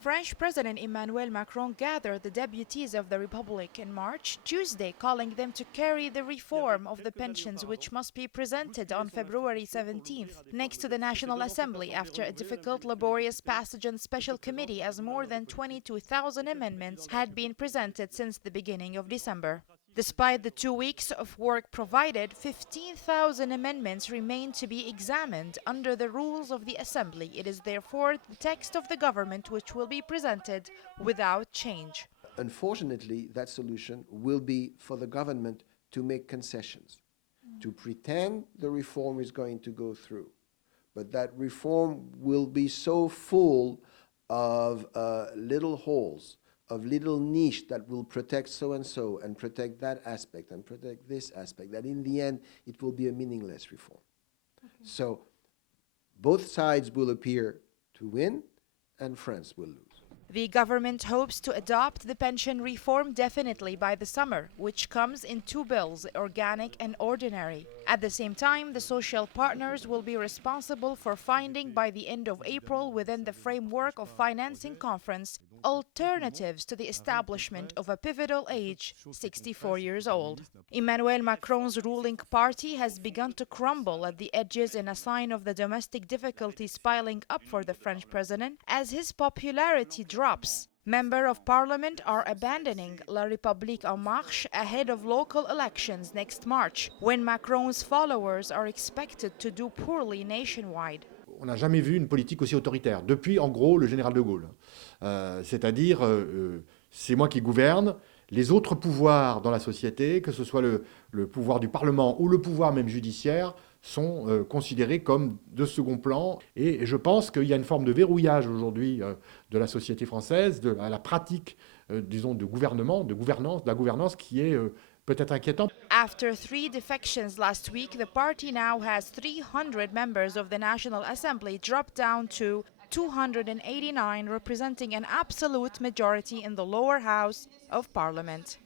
French President Emmanuel Macron gathered the deputies of the Republic in March, Tuesday, calling them to carry the reform of the pensions, which must be presented on February 17th, next to the National Assembly after a difficult, laborious passage in special committee, as more than 22,000 amendments had been presented since the beginning of December. Despite the 2 weeks of work provided, 15,000 amendments remain to be examined under the rules of the Assembly. It is therefore the text of the government which will be presented without change. Unfortunately, that solution will be for the government to make concessions, to pretend the reform is going to go through. But that reform will be so full of little holes, of little niche that will protect so-and-so and protect that aspect and protect this aspect, that in the end it will be a meaningless reform. Okay. So both sides will appear to win and France will lose. The government hopes to adopt the pension reform definitely by the summer, which comes in two bills, organic and ordinary. At the same time, the social partners will be responsible for finding by the end of April, within the framework of financing conference, alternatives to the establishment of a pivotal age, 64 years old. Emmanuel Macron's ruling party has begun to crumble at the edges in a sign of the domestic difficulties piling up for the French president as his popularity drops. Members of parliament are abandoning La République En Marche ahead of local elections next March, when Macron's followers are expected to do poorly nationwide. On n'a jamais vu une politique aussi autoritaire, depuis en gros le général de Gaulle. C'est-à-dire, c'est moi qui gouverne, les autres pouvoirs dans la société, que ce soit le pouvoir du Parlement ou le pouvoir même judiciaire, sont considérés comme de second plan. Et je pense qu'il y a une forme de verrouillage aujourd'hui de la société française, de la pratique, disons, de gouvernement, de la gouvernance qui est peut-être inquiétant. After 3 defections last week, the party now has 300 members of the National Assembly, dropped down to 289, representing an absolute majority in the lower house of parliament.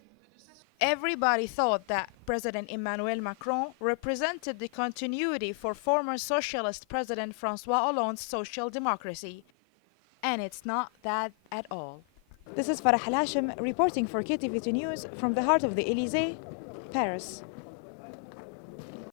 Everybody thought that President Emmanuel Macron represented the continuity for former socialist President François Hollande's social democracy. And it's not that at all. This is Farah Al Hashim reporting for KTVT News from the heart of the Élysée, Paris.